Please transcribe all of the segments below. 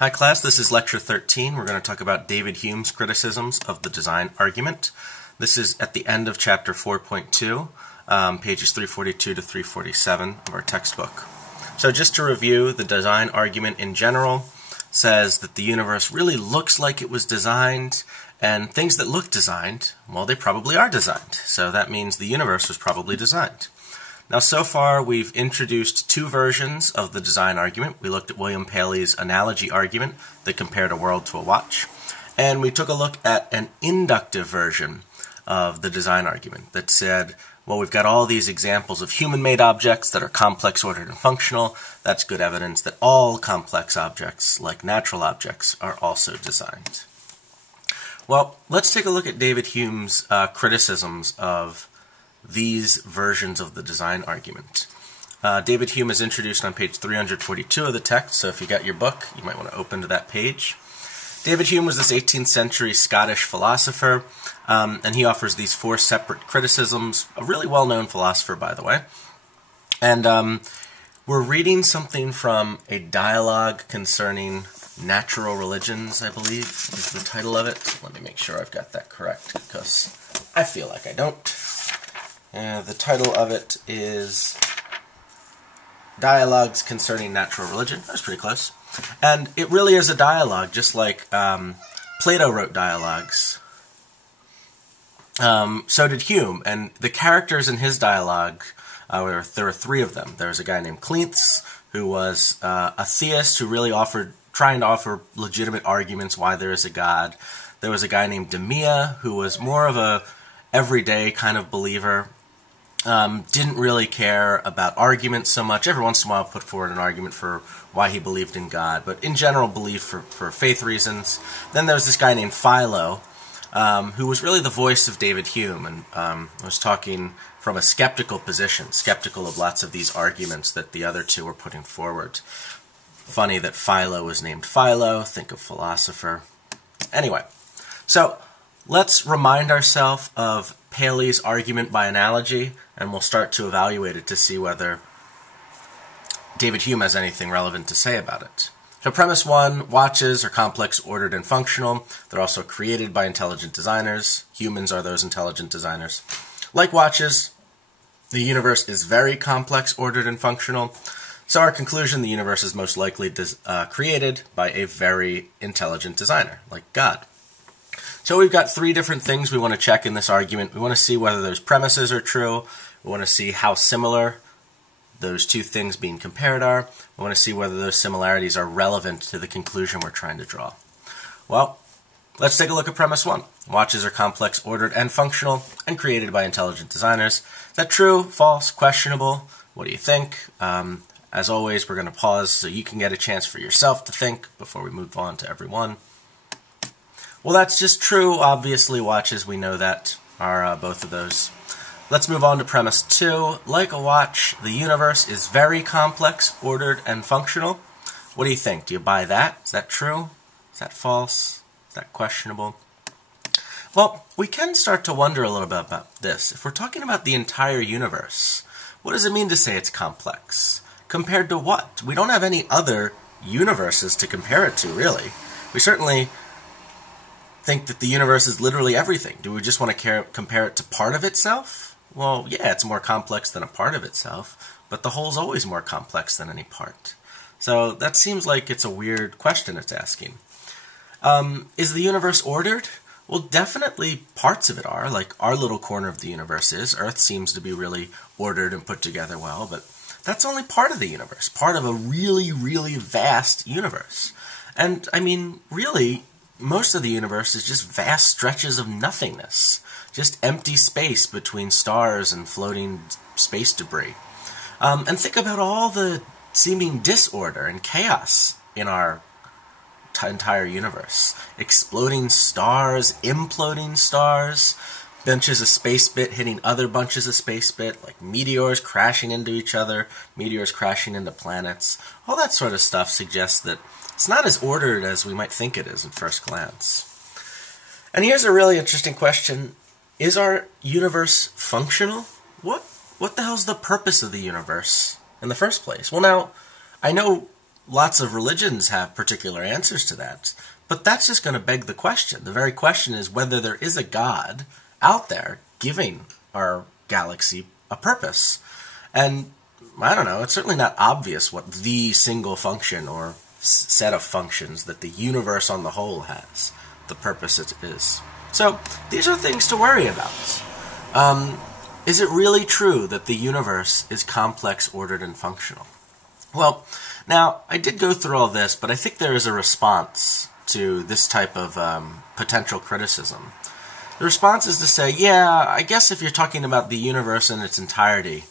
Hi class, this is lecture 13. We're going to talk about David Hume's criticisms of the design argument. This is at the end of chapter 4.2, pages 342 to 347 of our textbook. So just to review, the design argument in general says that the universe really looks like it was designed, and things that look designed, well, they probably are designed. So that means the universe was probably designed. Now, so far, we've introduced two versions of the design argument. We looked at William Paley's analogy argument that compared a world to a watch, and we took a look at an inductive version of the design argument that said, well, we've got all these examples of human-made objects that are complex, ordered, and functional. That's good evidence that all complex objects, like natural objects, are also designed. Well, let's take a look at David Hume's criticisms of these versions of the design argument. David Hume is introduced on page 342 of the text, so if you got your book, you might want to open to that page. David Hume was this 18th century Scottish philosopher, and he offers these four separate criticisms, a really well-known philosopher, by the way. And we're reading something from a dialogue concerning natural religions, I believe, is the title of it. Let me make sure I've got that correct, because I feel like I don't. The title of it is Dialogues Concerning Natural Religion. That was pretty close. And it really is a dialogue, just like Plato wrote dialogues. So did Hume. And the characters in his dialogue, there were three of them. There was a guy named Cleanthes, who was a theist who really trying to offer legitimate arguments why there is a God. There was a guy named Demea, who was more of a everyday kind of believer. Didn't really care about arguments so much. Every once in a while put forward an argument for why he believed in God, but in general believed for faith reasons. Then there was this guy named Philo, who was really the voice of David Hume, and was talking from a skeptical position, skeptical of lots of these arguments that the other two were putting forward. Funny that Philo was named Philo, think of philosopher. Anyway, so let's remind ourselves of Paley's argument by analogy, and we'll start to evaluate it to see whether David Hume has anything relevant to say about it. So premise one, watches are complex, ordered, and functional. They're also created by intelligent designers. Humans are those intelligent designers. Like watches, the universe is very complex, ordered, and functional. So our conclusion, the universe is most likely created by a very intelligent designer, like God. So we've got three different things we want to check in this argument. We want to see whether those premises are true. We want to see how similar those two things being compared are. We want to see whether those similarities are relevant to the conclusion we're trying to draw. Well, let's take a look at premise one. Watches are complex, ordered, and functional, and created by intelligent designers. Is that true, false, questionable? What do you think? As always, we're going to pause so you can get a chance for yourself to think before we move on to everyone. Well, that's just true. Obviously, watches, we know that, are both of those. Let's move on to premise two. Like a watch, the universe is very complex, ordered, and functional. What do you think? Do you buy that? Is that true? Is that false? Is that questionable? Well, we can start to wonder a little bit about this. If we're talking about the entire universe, what does it mean to say it's complex? Compared to what? We don't have any other universes to compare it to, really. We certainly think that the universe is literally everything. Do we just want to compare it to part of itself? Well, yeah, it's more complex than a part of itself, but the whole's always more complex than any part. So that seems like it's a weird question it's asking. Is the universe ordered? Well, definitely parts of it are, like our little corner of the universe is. Earth seems to be really ordered and put together well, but that's only part of the universe, part of a really, really vast universe. And, I mean, really, most of the universe is just vast stretches of nothingness, just empty space between stars and floating space debris. And think about all the seeming disorder and chaos in our entire universe. Exploding stars, imploding stars, bunches of space bit hitting other bunches of space bit, like meteors crashing into each other, meteors crashing into planets. All that sort of stuff suggests that it's not as ordered as we might think it is at first glance. And here's a really interesting question. Is our universe functional? What the hell's the purpose of the universe in the first place? Well, now, I know lots of religions have particular answers to that, but that's just going to beg the question. The very question is whether there is a God out there giving our galaxy a purpose. And I don't know, it's certainly not obvious what the single function or set of functions that the universe on the whole has, the purpose it is. So these are things to worry about. Is it really true that the universe is complex, ordered, and functional? Well, now, I did go through all this, but I think there is a response to this type of potential criticism. The response is to say, yeah, I guess if you're talking about the universe in its entirety,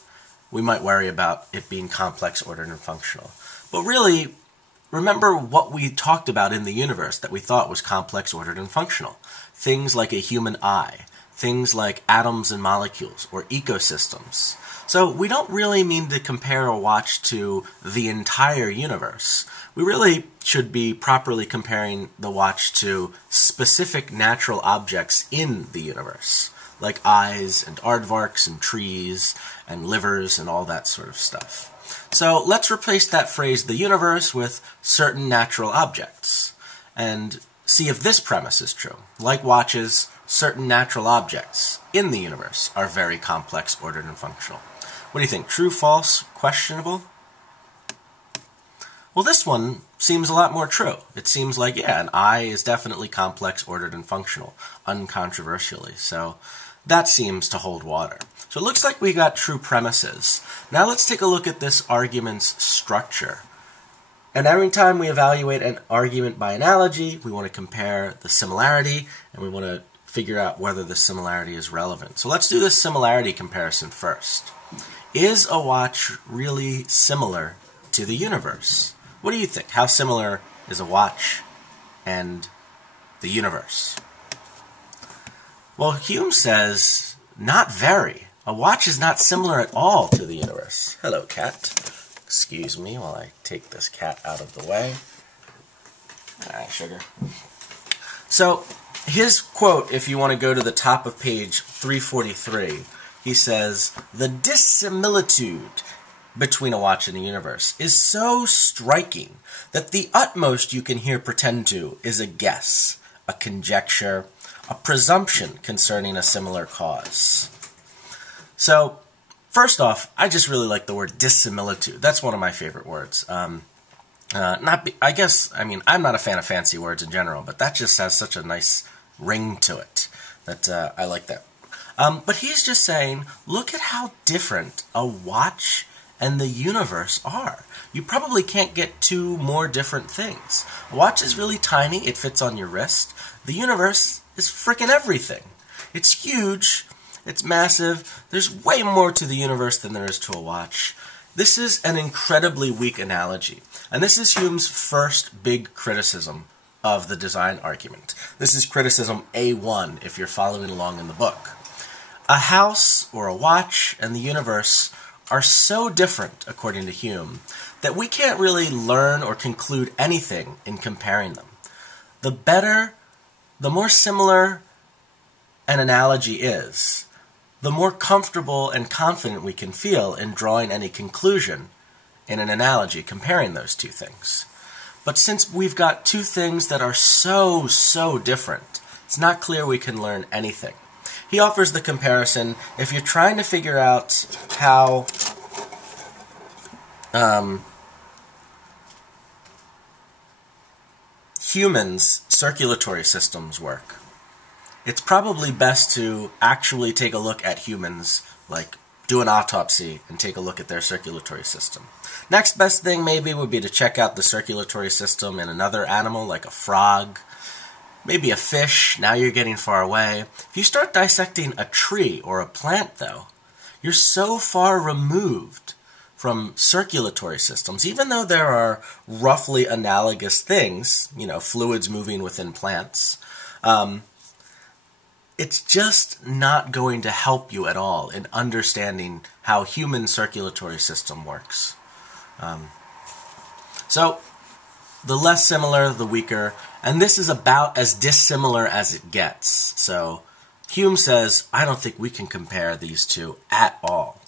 we might worry about it being complex, ordered, and functional. But really, remember what we talked about in the universe that we thought was complex, ordered, and functional. Things like a human eye, things like atoms and molecules, or ecosystems. So we don't really mean to compare a watch to the entire universe. We really should be properly comparing the watch to specific natural objects in the universe, like eyes and aardvarks and trees and livers and all that sort of stuff. So let's replace that phrase, the universe, with certain natural objects, and see if this premise is true. Like watches, certain natural objects in the universe are very complex, ordered, and functional. What do you think? True, false, questionable? Well, this one seems a lot more true. It seems like, yeah, an eye is definitely complex, ordered, and functional, uncontroversially. So that seems to hold water. So it looks like we got true premises. Now let's take a look at this argument's structure. And every time we evaluate an argument by analogy, we want to compare the similarity, and we want to figure out whether the similarity is relevant. So let's do this similarity comparison first. Is a watch really similar to the universe? What do you think? How similar is a watch and the universe? Well, Hume says, not very. A watch is not similar at all to the universe. Hello, cat. Excuse me while I take this cat out of the way. Sugar. So, his quote, if you want to go to the top of page 343, he says, the dissimilitude between a watch and the universe is so striking that the utmost you can here pretend to is a guess, a conjecture, a presumption concerning a similar cause. So, first off, I just really like the word dissimilitude. That's one of my favorite words. I'm not a fan of fancy words in general, but that just has such a nice ring to it that I like that. But he's just saying, look at how different a watch and the universe are. You probably can't get two more different things. A watch is really tiny, it fits on your wrist. The universe is frickin' everything. It's huge, it's massive, there's way more to the universe than there is to a watch. This is an incredibly weak analogy, and this is Hume's first big criticism of the design argument. This is criticism A1, if you're following along in the book. A house, or a watch, and the universe are so different, according to Hume, that we can't really learn or conclude anything in comparing them. The more similar an analogy is, the more comfortable and confident we can feel in drawing any conclusion in an analogy comparing those two things. But since we've got two things that are so different, it's not clear we can learn anything. He offers the comparison, if you're trying to figure out how humans' circulatory systems work, it's probably best to actually take a look at humans, like do an autopsy and take a look at their circulatory system. Next best thing maybe would be to check out the circulatory system in another animal, like a frog, maybe a fish. Now you're getting far away. If you start dissecting a tree or a plant, though, you're so far removed from circulatory systems, even though there are roughly analogous things, fluids moving within plants, it's just not going to help you at all in understanding how human circulatory system works. So, the less similar, the weaker, and this is about as dissimilar as it gets. So, Hume says, I don't think we can compare these two at all.